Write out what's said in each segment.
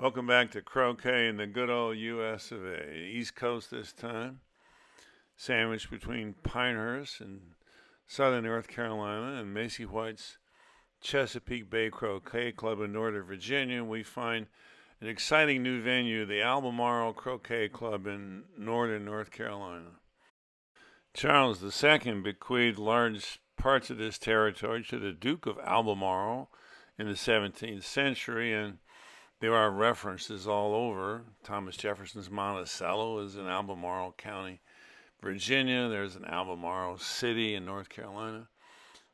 Welcome back to Croquet in the good old US of A. East Coast this time, sandwiched between Pinehurst and southern North Carolina and Macy White's Chesapeake Bay Croquet Club in Northern Virginia. We find an exciting new venue, the Albemarle Croquet Club in northern North Carolina. Charles II bequeathed large parts of this territory to the Duke of Albemarle in the 17th century, and there are references all over. Thomas Jefferson's Monticello is in Albemarle County, Virginia. There's an Albemarle City in North Carolina.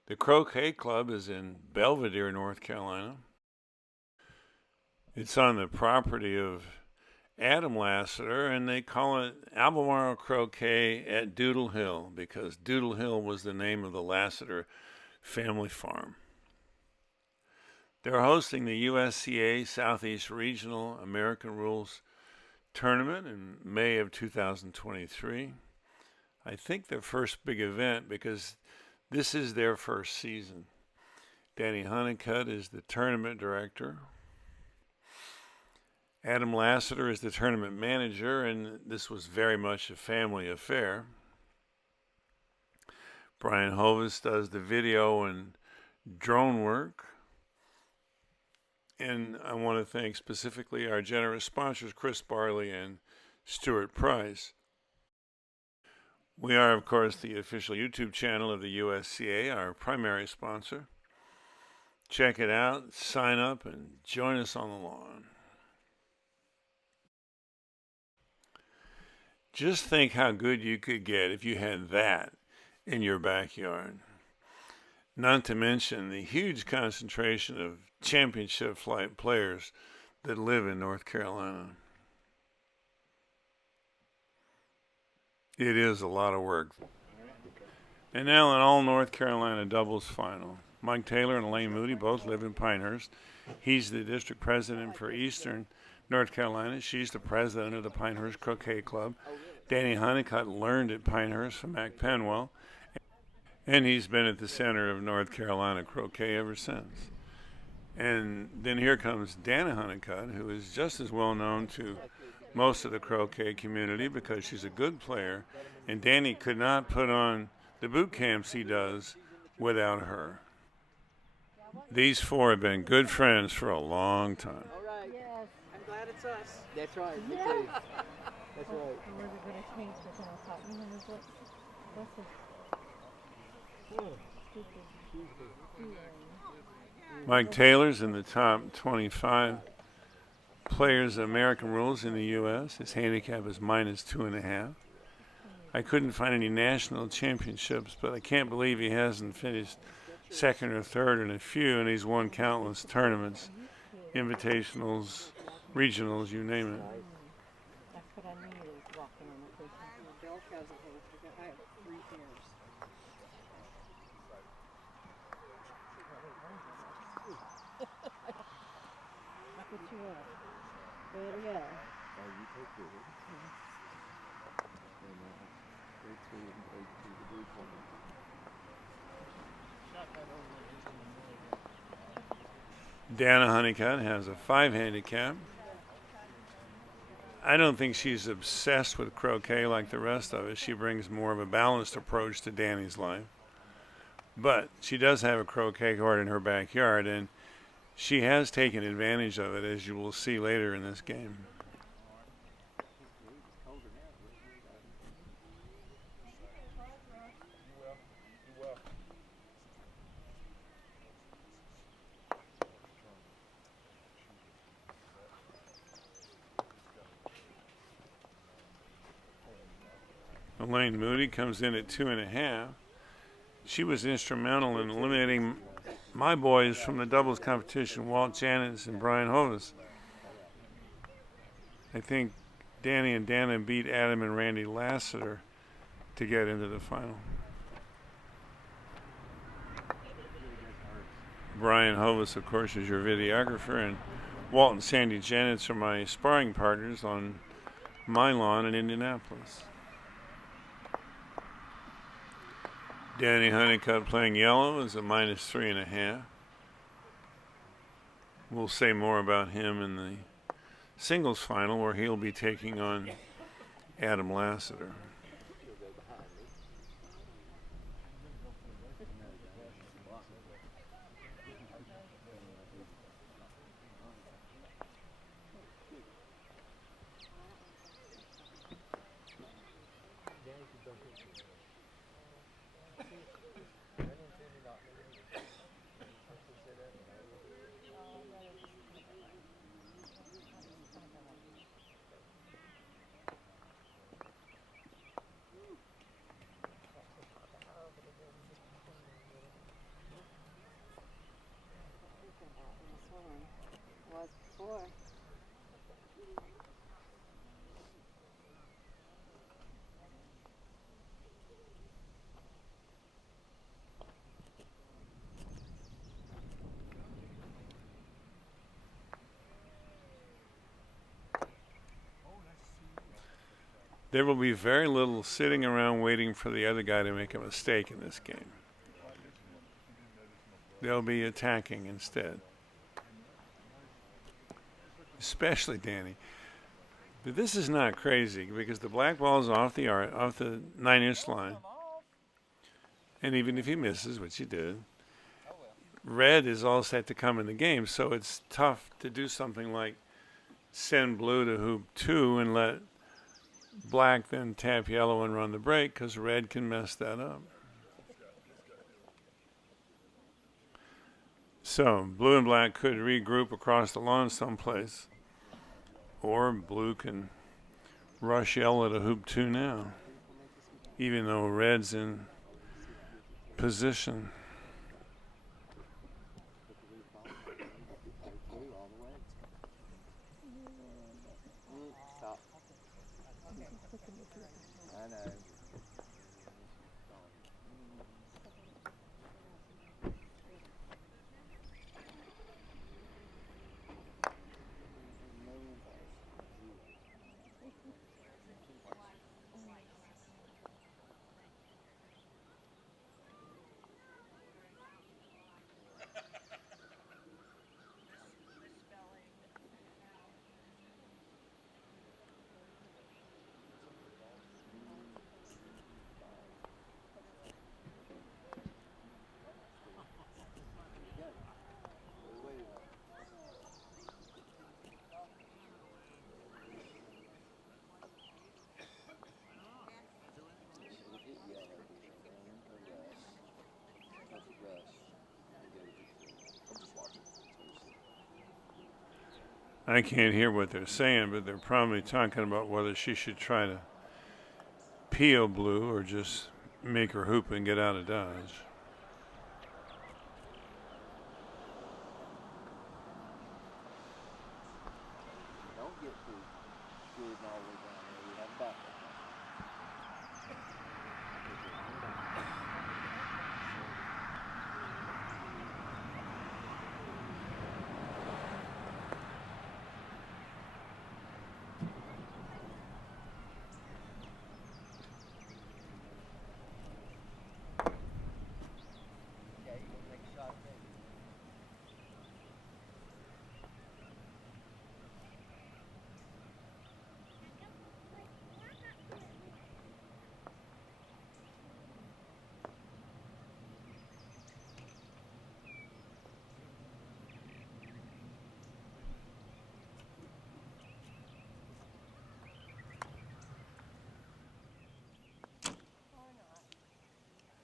The Croquet Club is in Belvidere, North Carolina. It's on the property of Adam Lassiter, and they call it Albemarle Croquet at Doodle Hill because Doodle Hill was the name of the Lassiter family farm. They're hosting the USCA Southeast Regional American Rules Tournament in May of 2023. I think their first big event because this is their first season. Danny Huneycutt is the tournament director. Adam Lassiter is the tournament manager, and this was very much a family affair. Brian Hovis does the video and drone work. And I want to thank specifically our generous sponsors, Chris Barley and Stuart Price. We are, of course, the official YouTube channel of the USCA, our primary sponsor. Check it out, sign up, and join us on the lawn. Just think how good you could get if you had that in your backyard. Not to mention the huge concentration of championship flight players that live in North Carolina. It is a lot of work. And now an all North Carolina doubles final. Mike Taylor and Elaine Moody both live in Pinehurst. He's the district president for Eastern North Carolina. She's the president of the Pinehurst Croquet Club. Danny Huneycutt learned at Pinehurst from Mac Penwell, and he's been at the center of North Carolina croquet ever since. And then here comes Danna Huneycutt, who is just as well known to most of the croquet community because she's a good player, and Danny could not put on the boot camps he does without her. These four have been good friends for a long time. All right. Yes. I'm glad it's us. That's right. Me too. That's right. Mike Taylor's in the top 25 players of American rules in the U.S. His handicap is -2.5. I couldn't find any national championships, but I can't believe he hasn't finished second or third in a few, and he's won countless tournaments, invitationals, regionals, you name it. That's what I knew was walking on the person. Bill has I have 3 pairs. Look what you are. There we go. You take it. Danna Huneycutt has a 5 handicap. I don't think she's obsessed with croquet like the rest of us. She brings more of a balanced approach to Danny's life. But she does have a croquet court in her backyard, and she has taken advantage of it, as you will see later in this game. Elaine Moody comes in at 2.5. She was instrumental in eliminating my boys from the doubles competition, Walt Janitz and Brian Hovis. I think Danny and Danna beat Adam and Randy Lassiter to get into the final. Brian Hovis, of course, is your videographer, and Walt and Sandy Janitz are my sparring partners on my lawn in Indianapolis. Danny Huneycutt playing yellow is a -3.5. We'll say more about him in the singles final where he'll be taking on Adam Lassiter. Was before. There will be very little sitting around waiting for the other guy to make a mistake in this game. They'll be attacking instead. Especially Danny. But this is not crazy because the black ball is off the 9-inch line. And even if he misses, which he did, red is all set to come in the game. So it's tough to do something like send blue to hoop 2 and let black then tap yellow and run the break because red can mess that up. So blue and black could regroup across the lawn someplace, or blue can rush yellow to hoop 2 now, even though red's in position. I know. I can't hear what they're saying, but they're probably talking about whether she should try to peel blue or just make her hoop and get out of dodge. Don't get too good all the way down there. You have a back. Okay, you want to make a shot at that?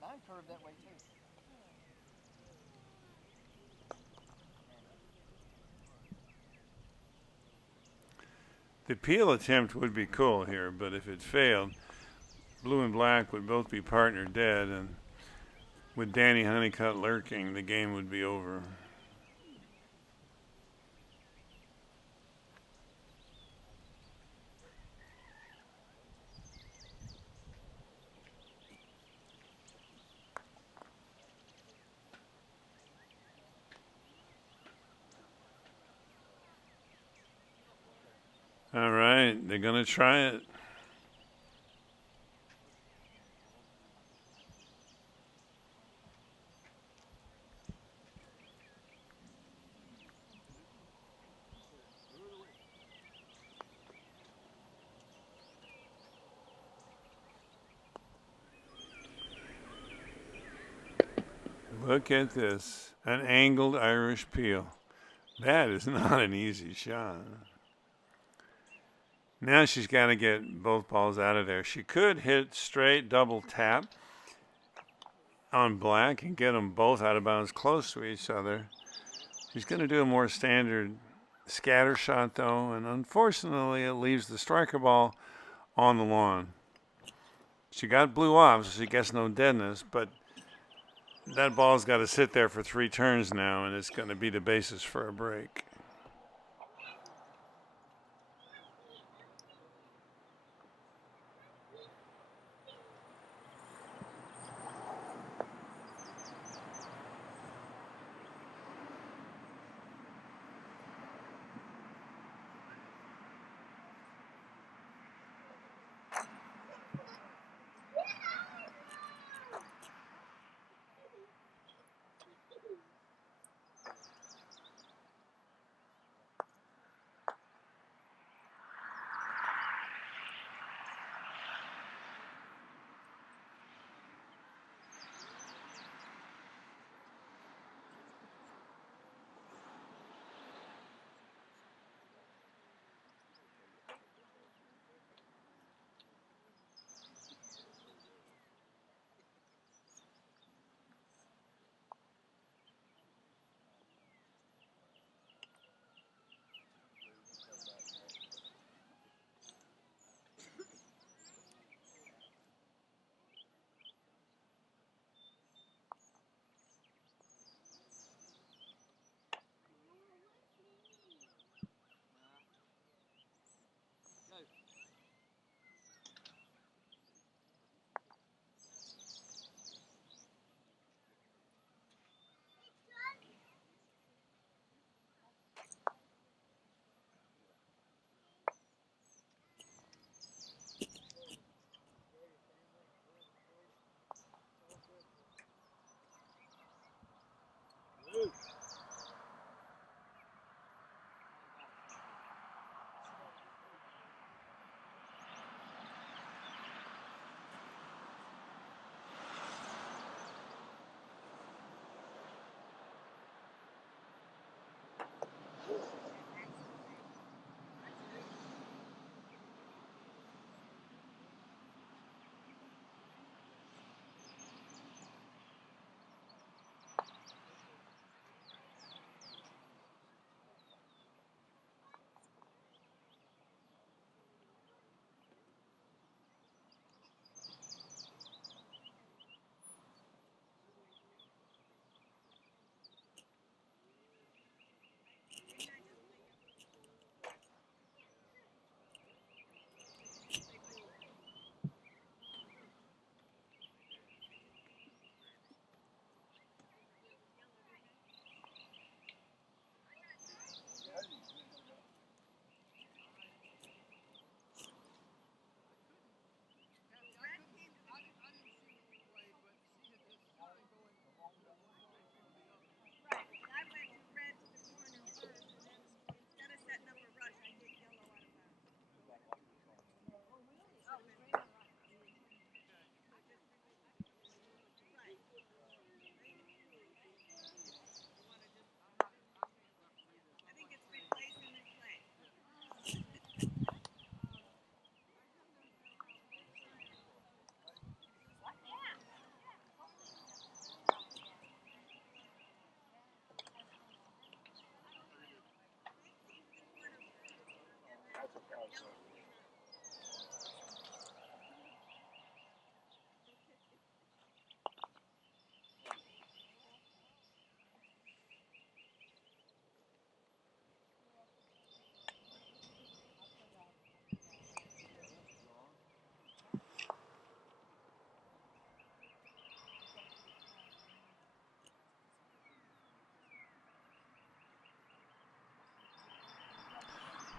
Mine curved that way too. The peel attempt would be cool here, but if it failed, blue and black would both be partner dead, and with Danny Huneycutt lurking, the game would be over. All right, they're going to try it. Look at this, an angled Irish peel. That is not an easy shot. Now she's got to get both balls out of there. She could hit straight double tap on black and get them both out of bounds close to each other. She's going to do a more standard scatter shot, though, and unfortunately it leaves the striker ball on the lawn. She got blue off, so she gets no deadness, but that ball's got to sit there for 3 turns now, and it's going to be the basis for a break.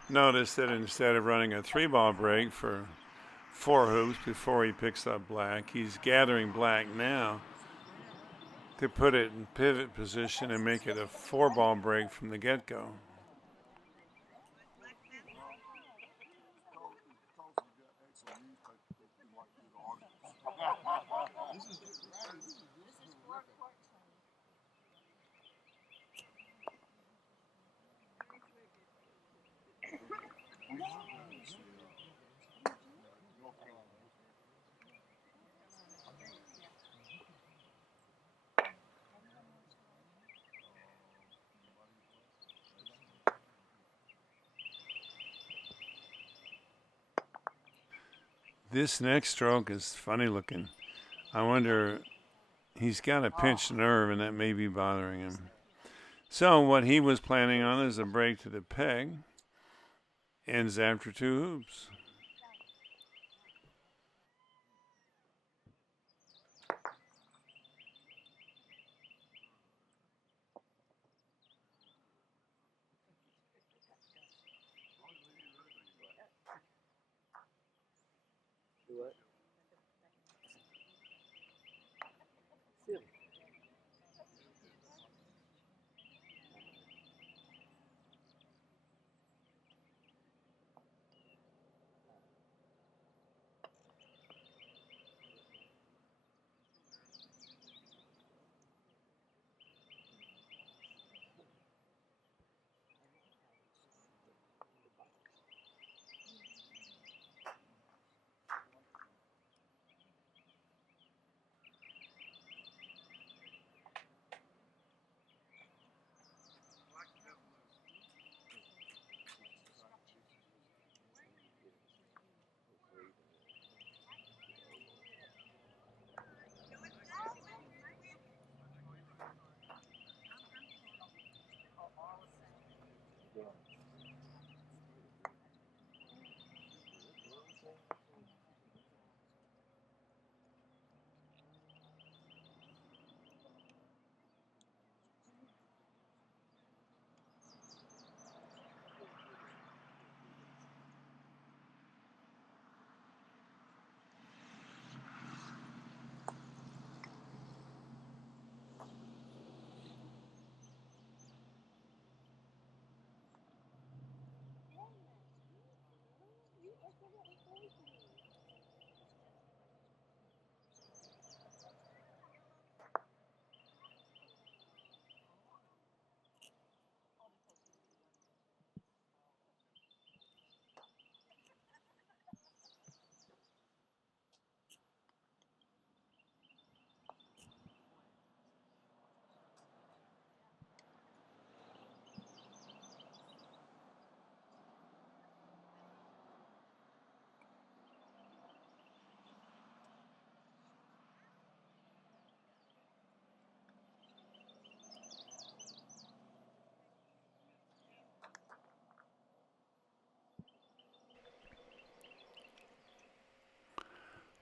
Notice that instead of running a 3-ball break for 4 hoops before he picks up black, he's gathering black now to put it in pivot position and make it a 4-ball break from the get-go. This next stroke is funny looking. I wonder, he's got a pinched nerve, and that may be bothering him. So what he was planning on is a break to the peg. Ends after 2 hoops. Do what? Silly.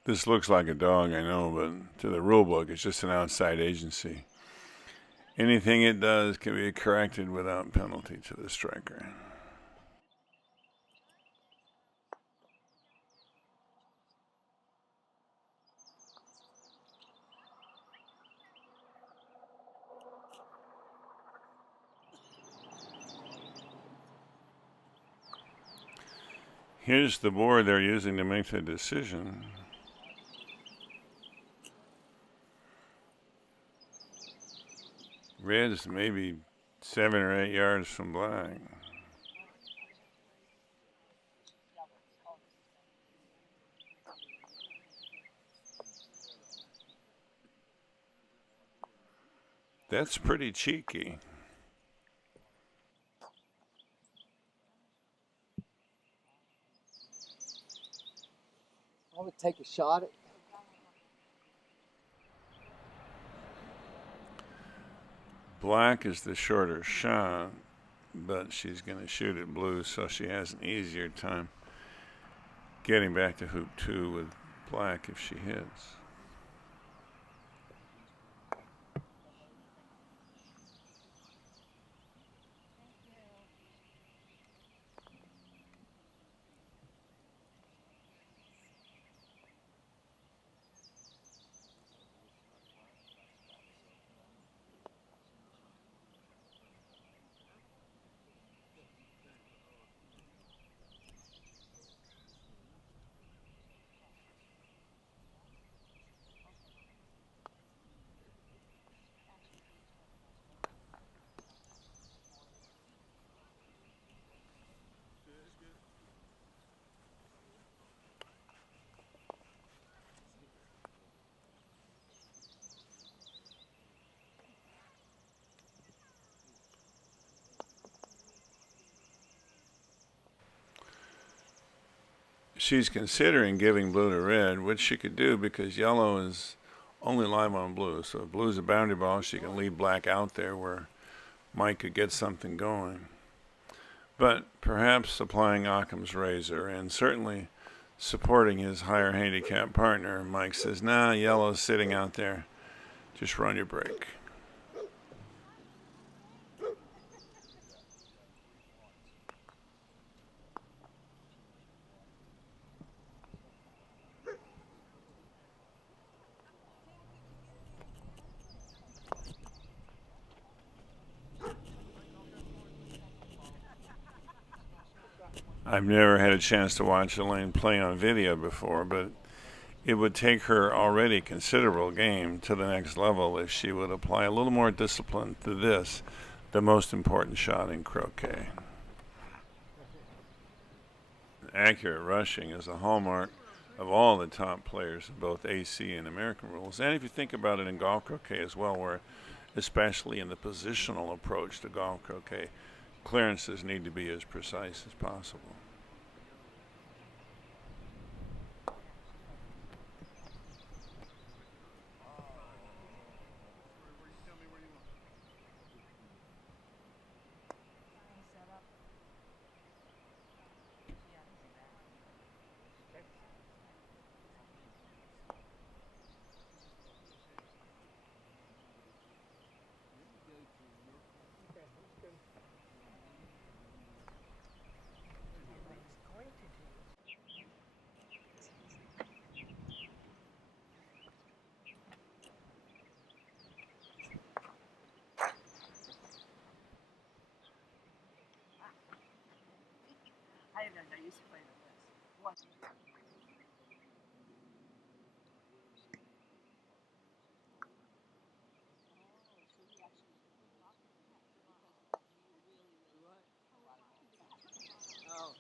This looks like a dog, I know, but to the rule book, it's just an outside agency. Anything it does can be corrected without penalty to the striker. Here's the board they're using to make the decision. Red's maybe 7 or 8 yards from black. That's pretty cheeky. I would take a shot at. Black is the shorter shot, but she's going to shoot it blue, so she has an easier time getting back to hoop 2 with black if she hits. She's considering giving blue to red, which she could do because yellow is only live on blue. So if blue's a boundary ball, she can leave black out there where Mike could get something going. But perhaps applying Occam's razor and certainly supporting his higher handicap partner, Mike says, nah, yellow's sitting out there. Just run your break. I've never had a chance to watch Elaine play on video before, but it would take her already considerable game to the next level if she would apply a little more discipline to this, the most important shot in croquet. Accurate rushing is a hallmark of all the top players in both AC and American rules. And if you think about it in golf croquet as well, where especially in the positional approach to golf croquet, clearances need to be as precise as possible. I used to play the list. Oh.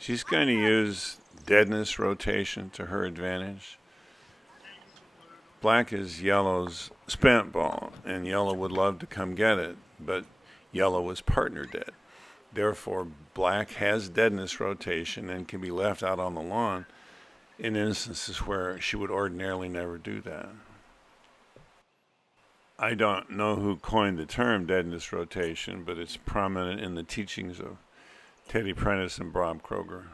She's going to use deadness rotation to her advantage. Black is yellow's spent ball, and yellow would love to come get it, but yellow is partner dead. Therefore, black has deadness rotation and can be left out on the lawn in instances where she would ordinarily never do that. I don't know who coined the term deadness rotation, but it's prominent in the teachings of Teddy Prentice and Bob Kroger.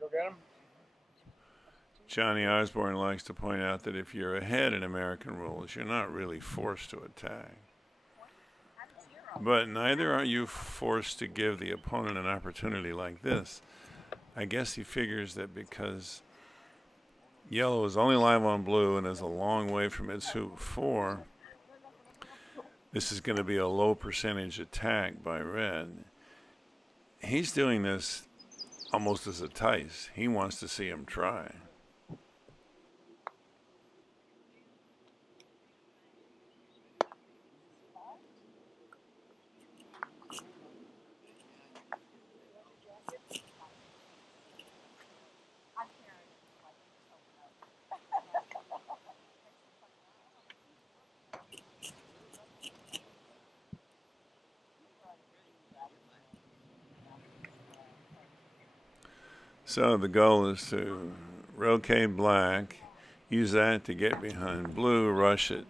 Go get him. Johnny Osborne likes to point out that if you're ahead in American rules, you're not really forced to attack. But neither are you forced to give the opponent an opportunity like this. I guess he figures that because yellow is only live on blue and is a long way from its hoop 4, this is going to be a low percentage attack by red. He's doing this almost as a Tice. He wants to see him try. So the goal is to rotate black, use that to get behind blue, rush it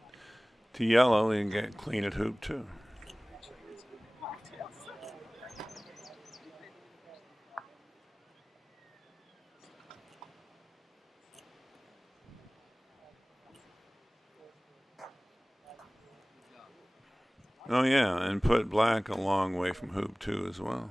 to yellow, and get clean at hoop 2. Oh yeah, and put black a long way from hoop 2 as well.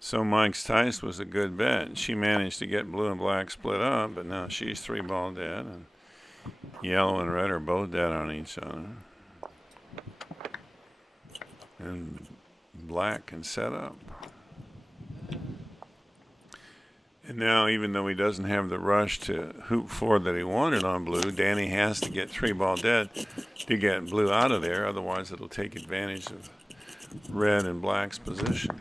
So Mike's Tice was a good bet. She managed to get blue and black split up, but now she's 3-ball dead, and yellow and red are both dead on each other. And black can set up. And now, even though he doesn't have the rush to hoop 4 that he wanted on blue, Danny has to get 3-ball dead to get blue out of there. Otherwise, it'll take advantage of red and black's position.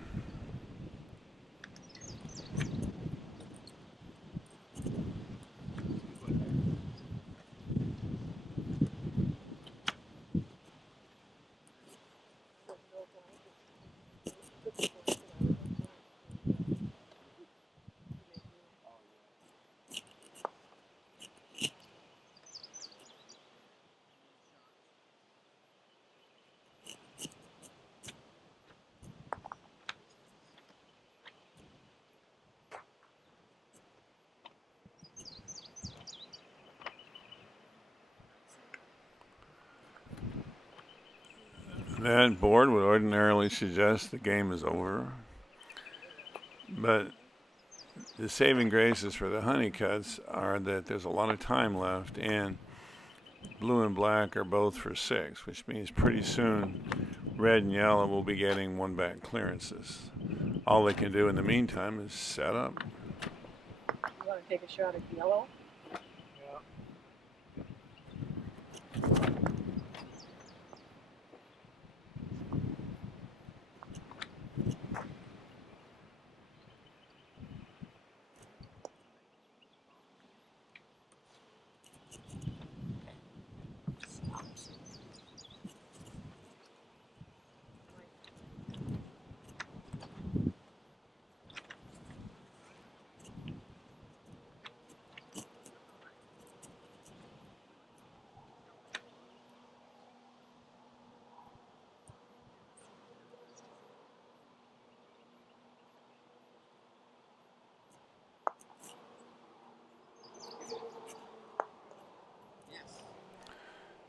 That board would ordinarily suggest the game is over, but the saving graces for the Huneycutts are that there's a lot of time left, and blue and black are both for 6, which means pretty soon red and yellow will be getting 1-back clearances. All they can do in the meantime is set up. You want to take a shot at yellow?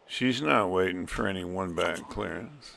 She's not waiting for any 1-back clearance.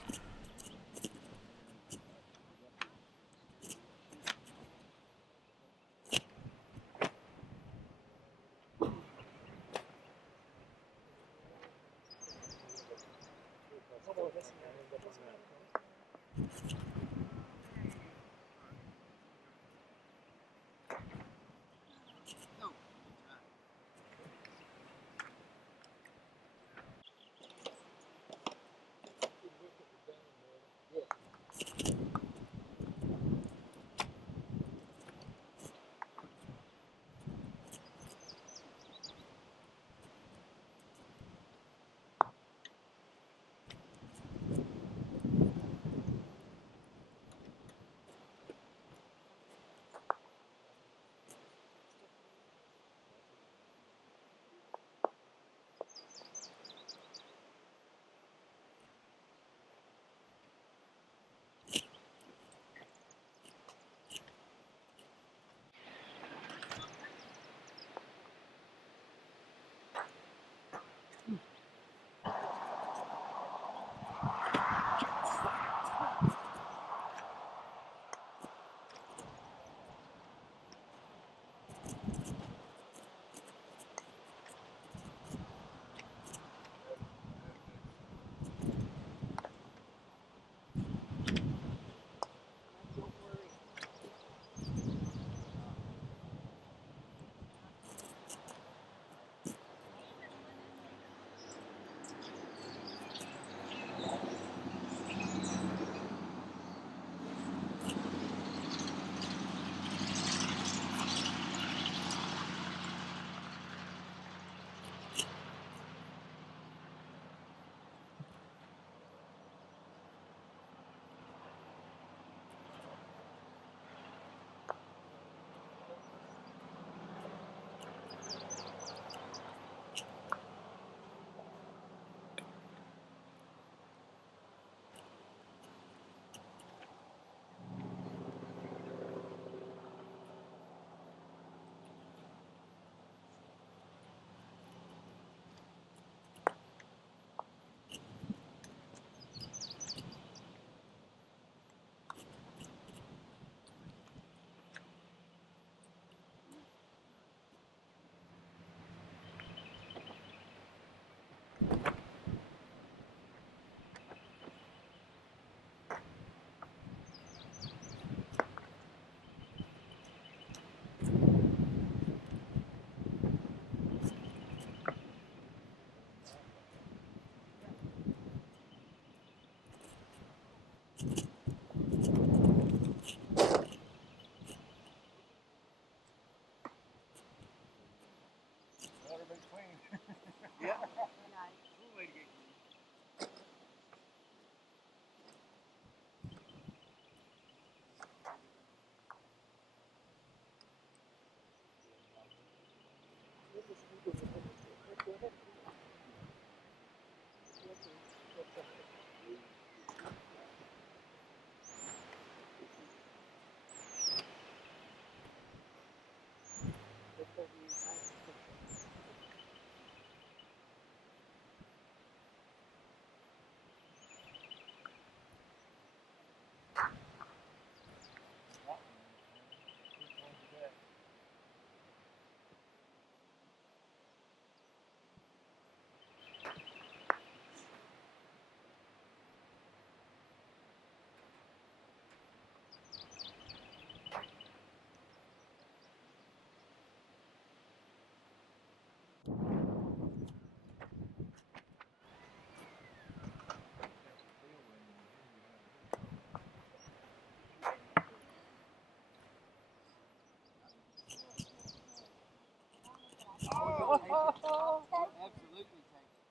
Absolutely take it.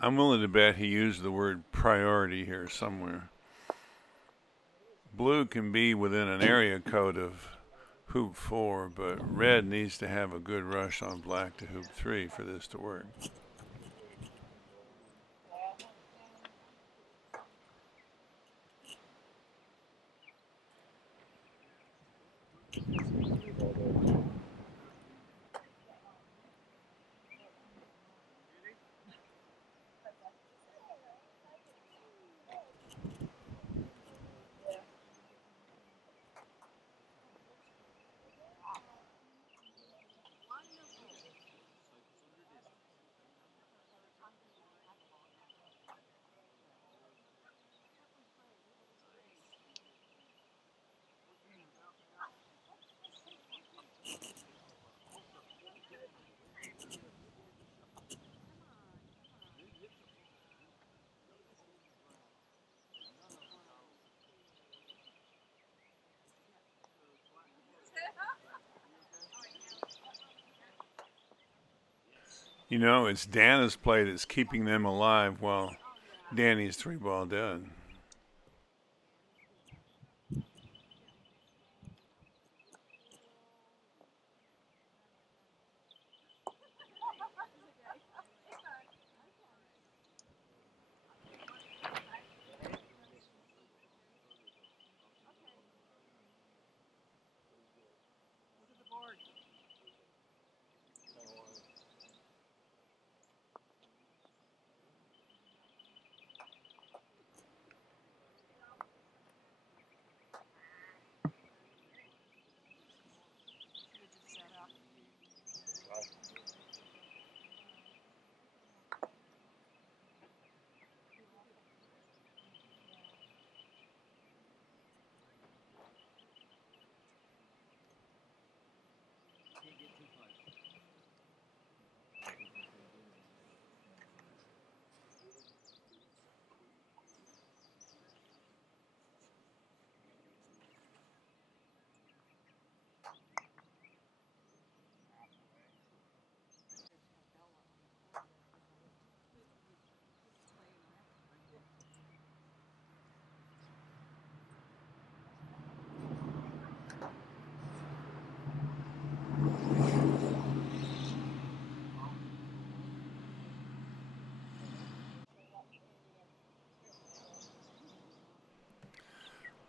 I'm willing to bet he used the word priority here somewhere. Blue can be within an area code of hoop 4, but red needs to have a good rush on black to hoop 3 for this to work. You know, it's Danna's play that's keeping them alive while Danny's 3-ball dead.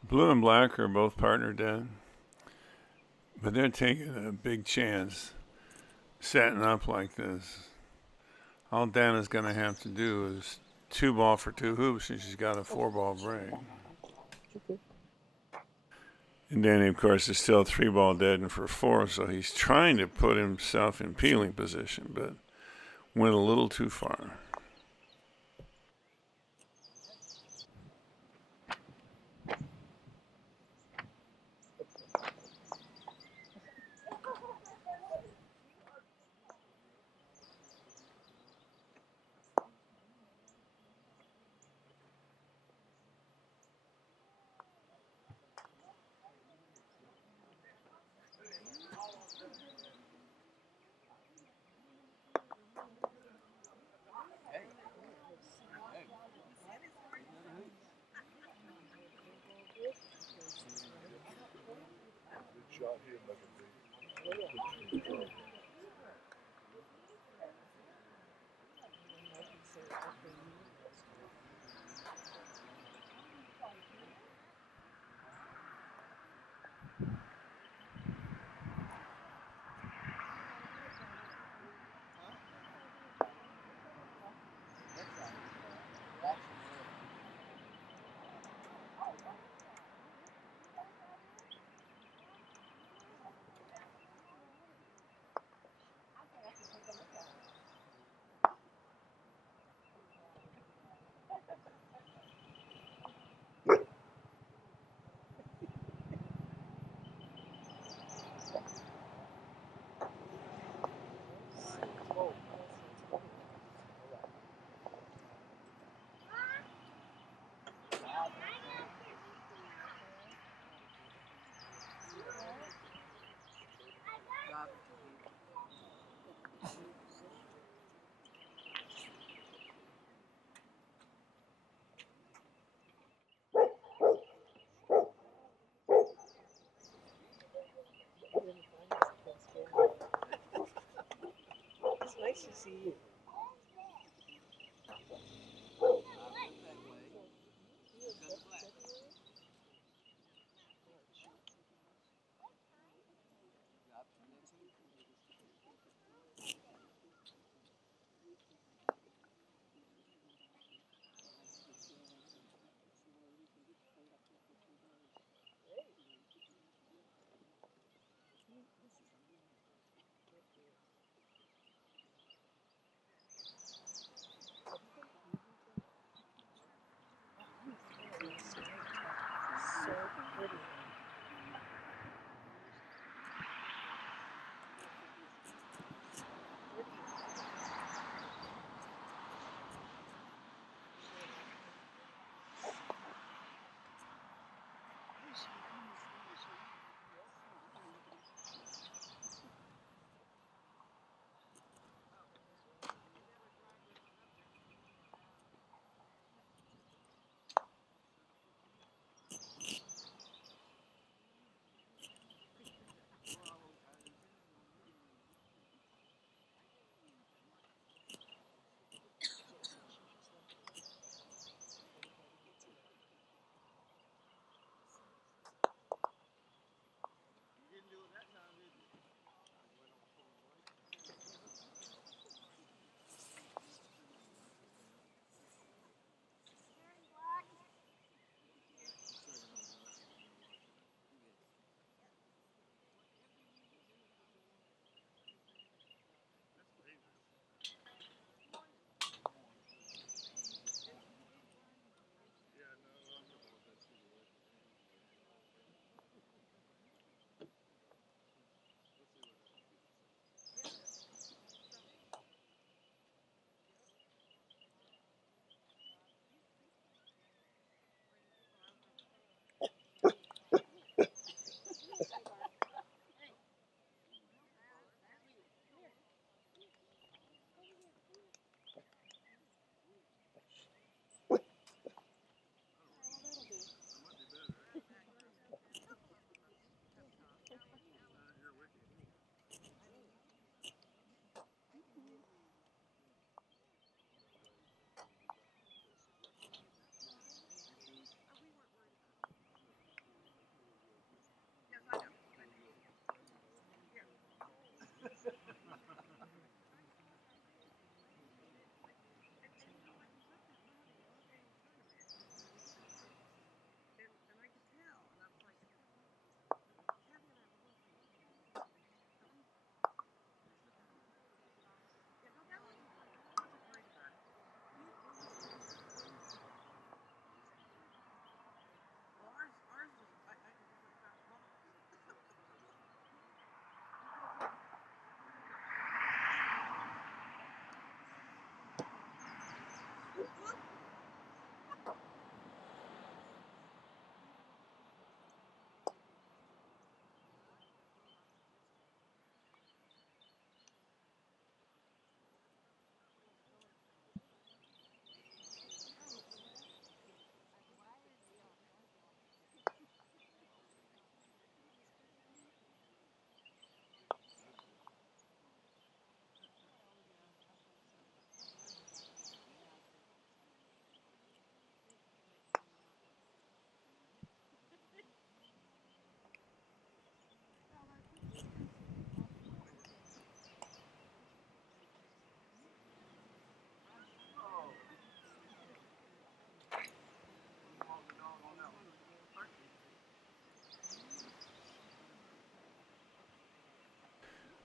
Blue and black are both partner dead, but they're taking a big chance setting up like this. All Danna's going to have to do is 2-ball for 2 hoops, and she's got a 4-ball break. And Danny, of course, is still 3-ball dead and for 4, so he's trying to put himself in peeling position, but went a little too far. Nice to see you. So pretty.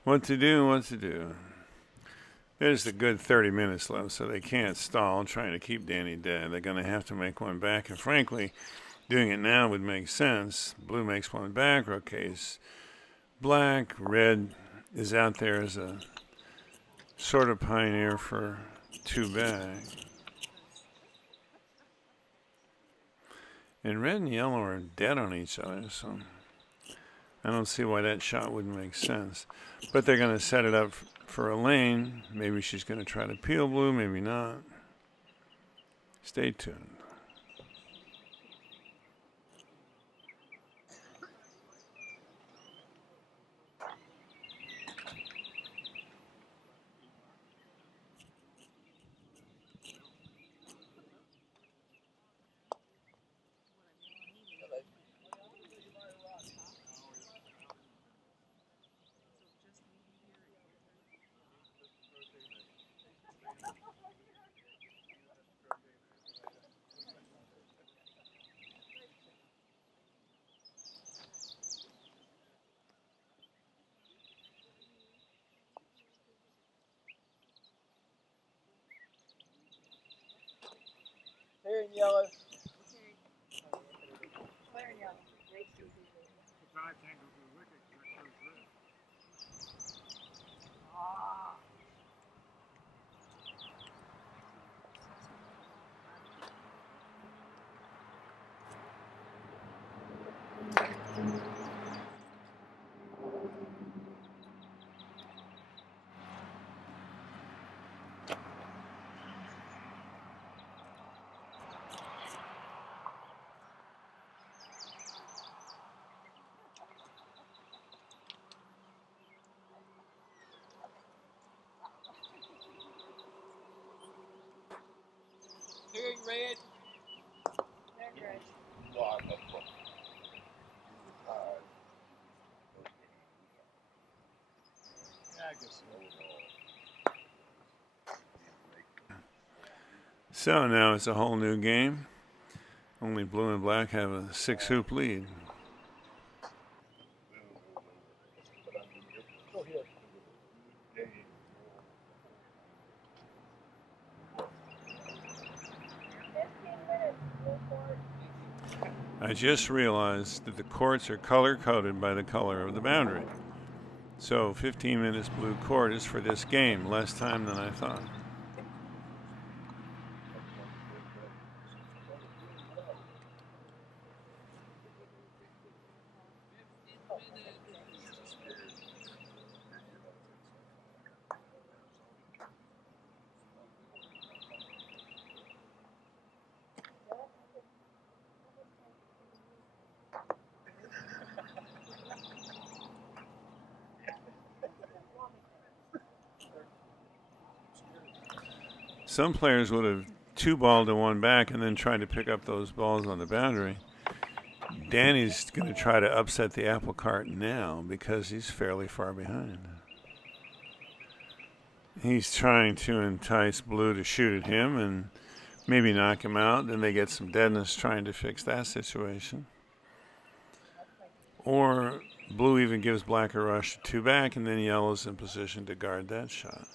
What to do, what to do. There's a good 30 minutes left, so they can't stall trying to keep Danny dead. They're going to have to make one back, and frankly, doing it now would make sense. Blue makes one back, Croquet's black, red is out there as a sort of pioneer for two back. And red and yellow are dead on each other, so I don't see why that shot wouldn't make sense. But they're going to set it up for Elaine. Maybe she's going to try to peel blue, maybe not. Stay tuned. yellow. Clearing red. So now it's a whole new game. Only blue and black have a 6-hoop lead. I just realized that the courts are color-coded by the color of the boundary. So 15 minutes blue court is for this game, less time than I thought. Some players would have two-balled to one back and then tried to pick up those balls on the boundary. Danny's going to try to upset the apple cart now because he's fairly far behind. He's trying to entice blue to shoot at him and maybe knock him out. Then they get some deadness trying to fix that situation. Or blue even gives black a rush to two back, and then yellow's in position to guard that shot.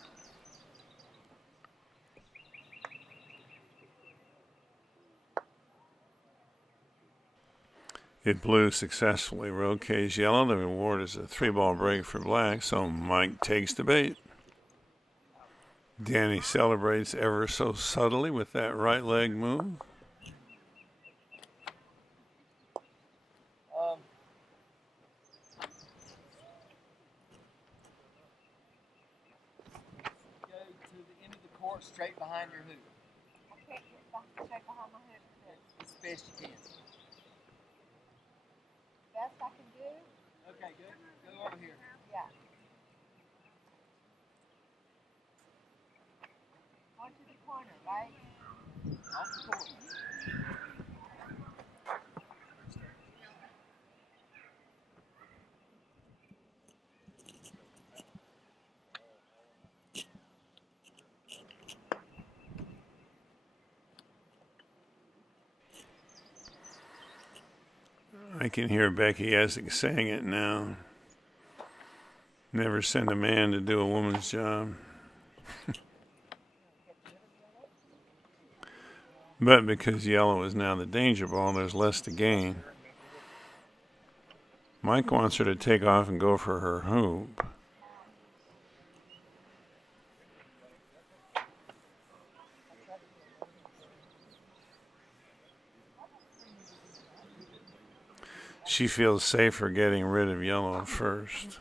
If blue successfully roquets yellow, the reward is a 3-ball break for black, so Mike takes the bait. Danny celebrates ever so subtly with that right leg move. Go to the end of the court, straight behind your hoop. I can't get straight behind my hoop. As best you can. Best I can do? Okay, good. Go over here. Yeah. On to the corner, right? Off the court. I can hear Becky Essex saying it now. Never send a man to do a woman's job. But because yellow is now the danger ball, there's less to gain. Mike wants her to take off and go for her hoop. She feels safer getting rid of yellow first.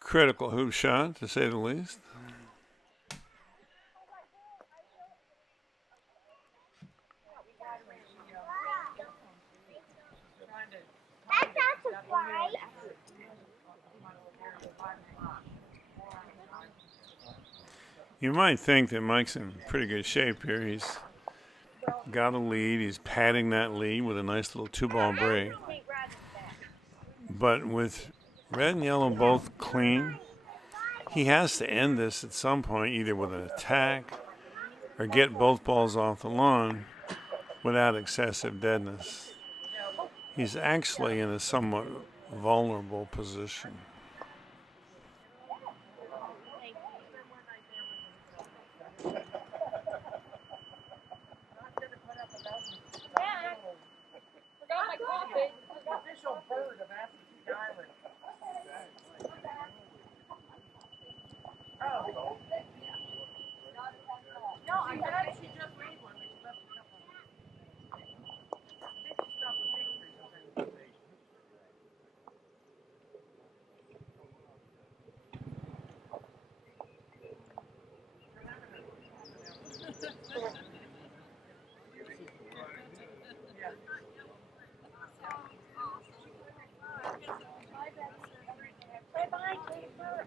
Critical hoop shot, to say the least. You might think that Mike's in pretty good shape here. He's got a lead. He's padding that lead with a nice little 2-ball break. But with red and yellow both clean, he has to end this at some point, either with an attack or get both balls off the lawn without excessive deadness. He's actually in a somewhat vulnerable position.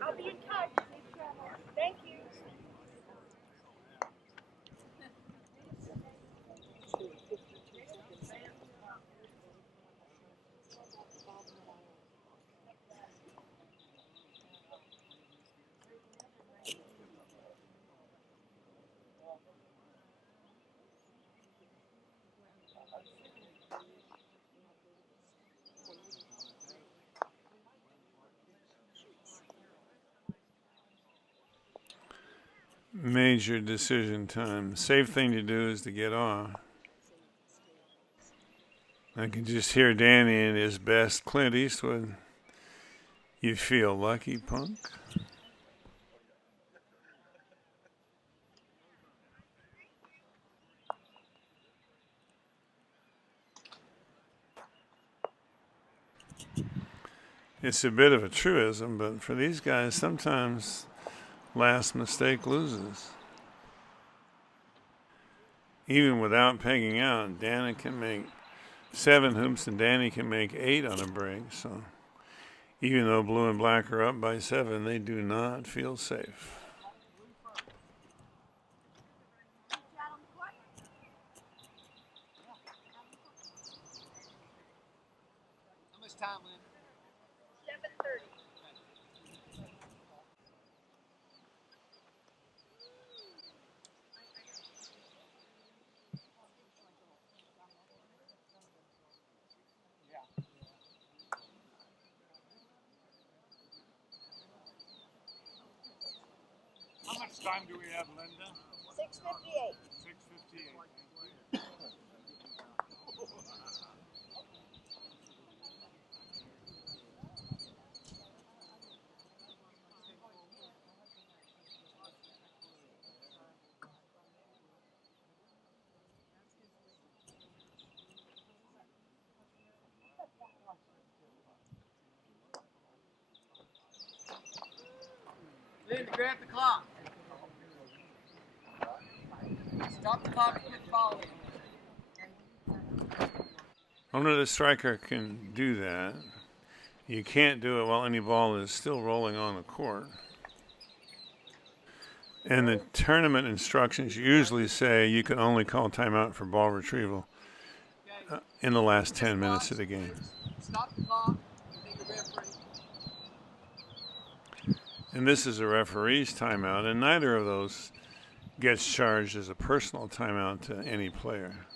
I'll be in touch. Thank you. Major decision time. Safe thing to do is to get off. I can just hear Danny in his best Clint Eastwood. You feel lucky, punk? It's a bit of a truism, but for these guys, sometimes last mistake loses. Even without pegging out, Danna can make 7 hoops and Danny can make 8 on a break. So even though blue and black are up by 7, they do not feel safe. How much time, Lynn? 7:30. How much time do we have, Linda? 6:58. 6:58. Lynn, grab the clock. Stop the clock and quit following. Only the striker can do that. You can't do it while any ball is still rolling on the court. And the tournament instructions usually say you can only call timeout for ball retrieval in the last 10 minutes of the game. Stop the clock. Take a referee. And this is a referee's timeout, and neither of those gets charged as a personal timeout to any player.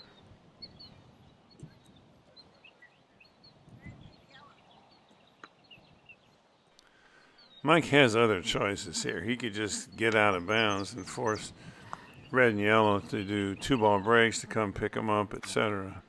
Mike has other choices here. He could just get out of bounds and force red and yellow to do 2-ball breaks to come pick him up, etc.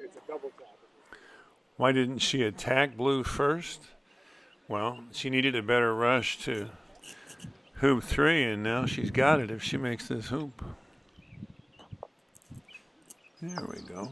It's a double tap. Why didn't she attack blue first? Well, she needed a better rush to hoop 3, and now she's got it if she makes this hoop. There we go.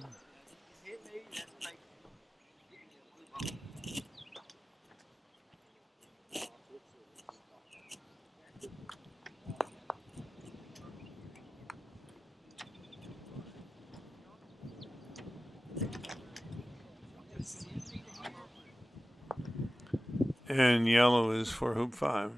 And yellow is for hoop 5.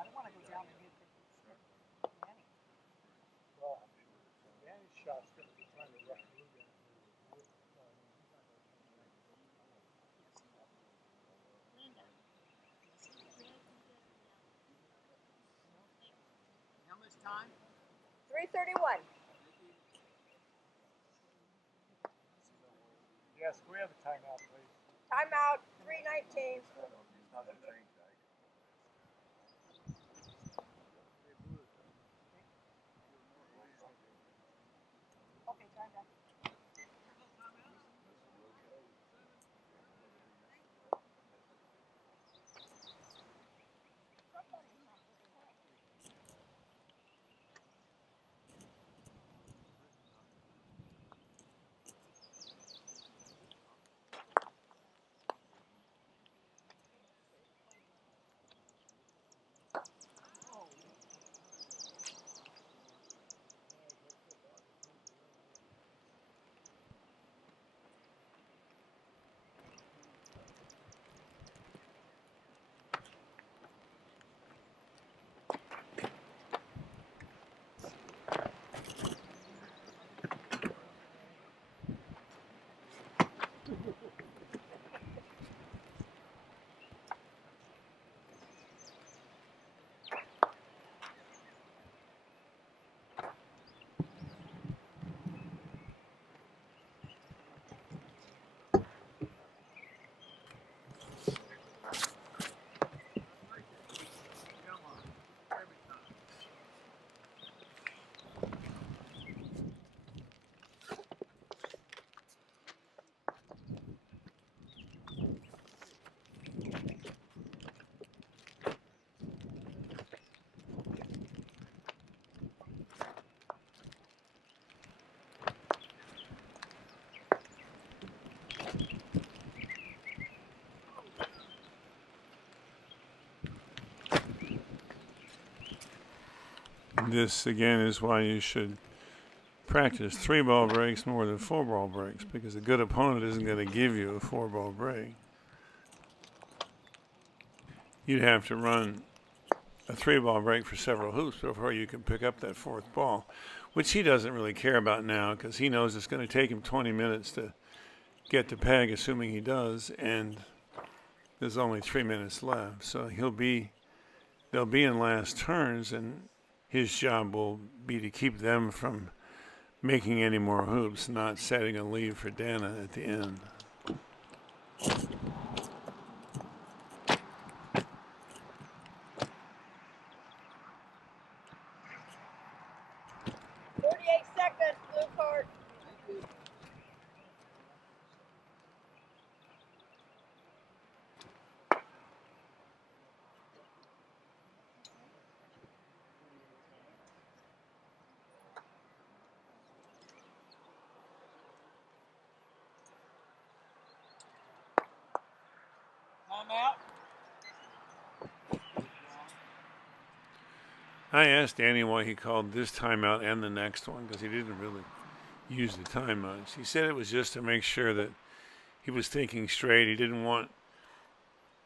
I don't want to go down and hit Danny. Well, Danny's shot's going to be trying to rush blue down. How much time? 3:31. Yes, we have a timeout, please. Timeout. 3:19. Okay, time out. This, again, is why you should practice 3-ball breaks more than 4-ball breaks, because a good opponent isn't going to give you a 4-ball break. You'd have to run a 3-ball break for several hoops before you can pick up that 4th ball, which he doesn't really care about now because he knows it's going to take him 20 minutes to get to peg, assuming he does, and there's only 3 minutes left. So they'll be in last turns, and his job will be to keep them from making any more hoops, not setting a lead for Danna at the end. 48 seconds. Blue card. Timeout. I asked Danny why he called this timeout and the next one because he didn't really use the time much. He said it was just to make sure that he was thinking straight. He didn't want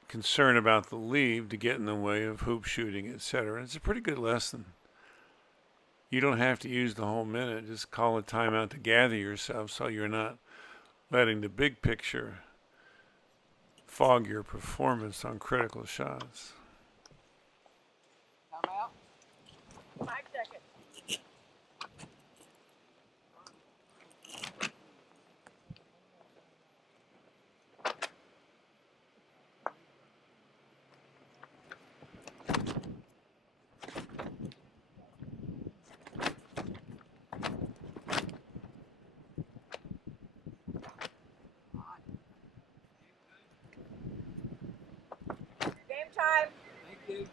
concern about the leave to get in the way of hoop shooting, etc. It's a pretty good lesson. You don't have to use the whole minute. Just call a timeout to gather yourself so you're not letting the big picture fog your performance on critical shots. Time out. 5 seconds. Game time. Thank you.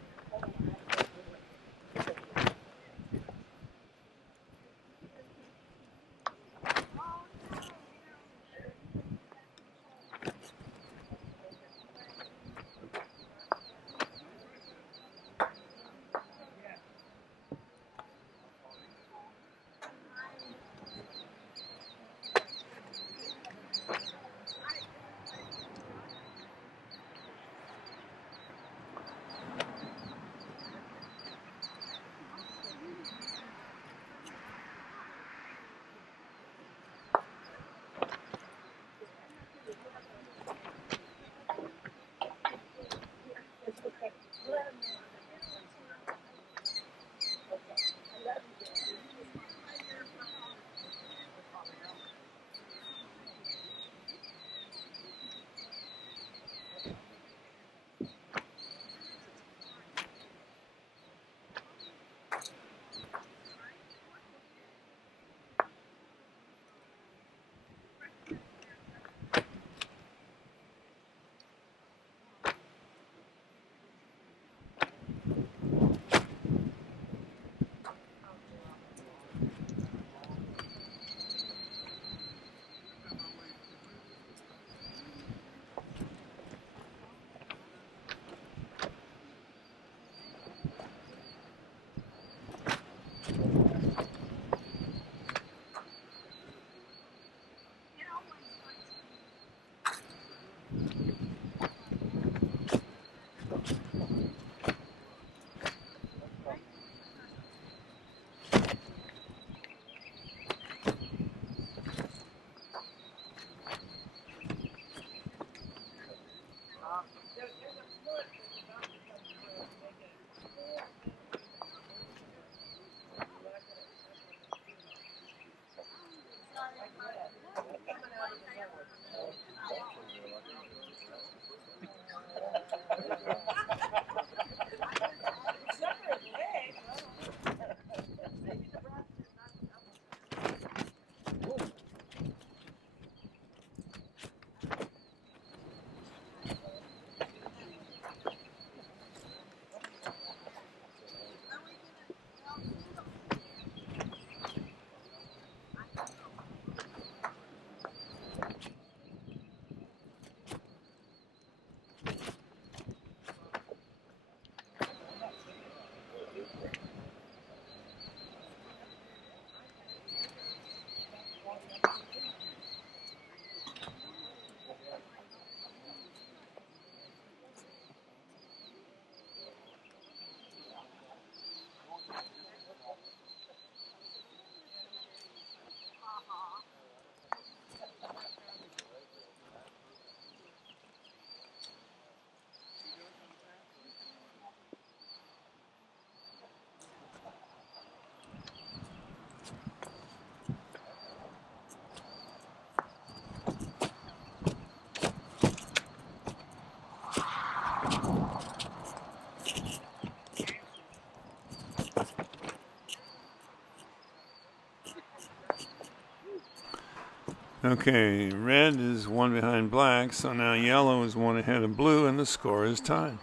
Okay, red is one behind black, so now yellow is one ahead of blue, and the score is tied.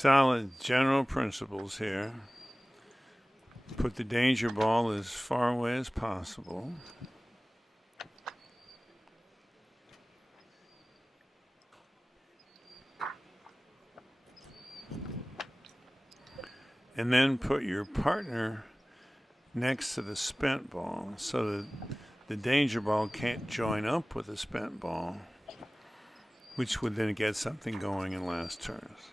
Solid general principles here. Put the danger ball as far away as possible. And then put your partner next to the spent ball so that the danger ball can't join up with the spent ball, which would then get something going in last turns.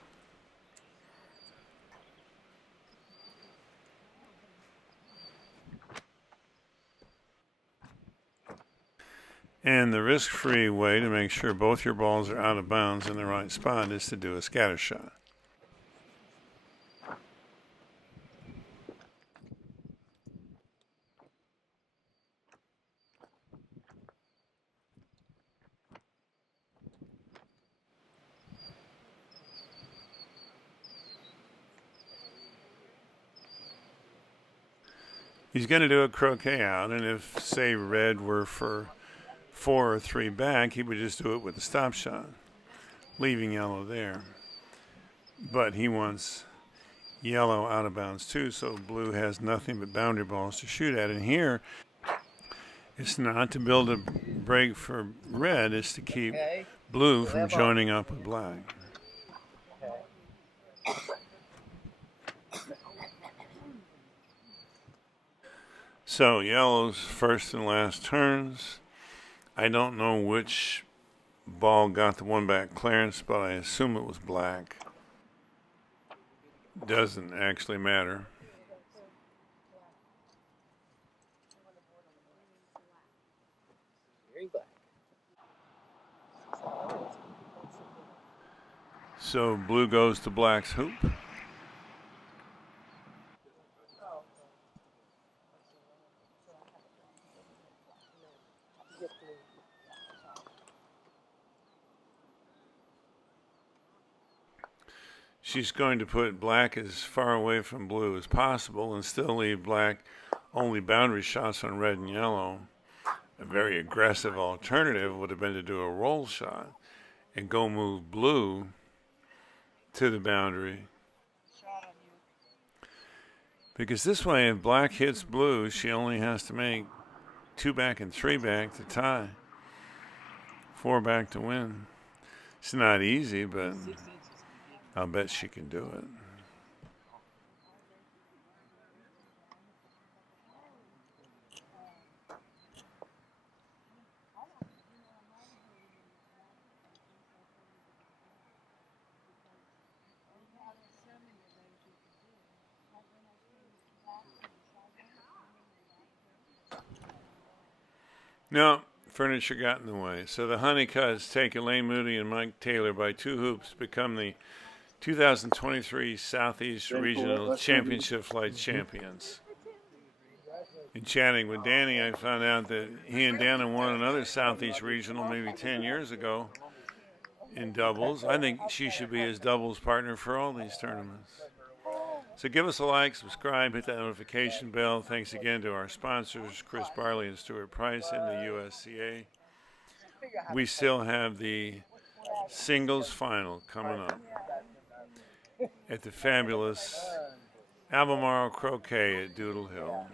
And the risk-free way to make sure both your balls are out of bounds in the right spot is to do a scatter shot. He's going to do a croquet out, and if, say, red were for 4 or 3 back, he would just do it with a stop shot, leaving yellow there. But he wants yellow out of bounds too, so blue has nothing but boundary balls to shoot at. And here, it's not to build a break for red, it's to keep blue from joining up with black. So yellow's first and last turns. I don't know which ball got the one back clearance, but I assume it was black. Doesn't actually matter. So blue goes to black's hoop. She's going to put black as far away from blue as possible and still leave black only boundary shots on red and yellow. A very aggressive alternative would have been to do a roll shot and go move blue to the boundary. Because this way, if black hits blue, she only has to make 2 back and 3 back to tie. 4 back to win. It's not easy, but I'll bet she can do it. No, furniture got in the way. So the Huneycutts take Elaine Moody and Mike Taylor by 2 hoops, become the 2023 Southeast Regional Championship Flight Champions. In chatting with Danny, I found out that he and Danna won another Southeast Regional maybe 10 years ago in doubles. I think she should be his doubles partner for all these tournaments. So give us a like, subscribe, hit that notification bell. Thanks again to our sponsors, Chris Barley and Stuart Price and the USCA. We still have the singles final coming up at the fabulous Albemarle Croquet at Doodle Hill.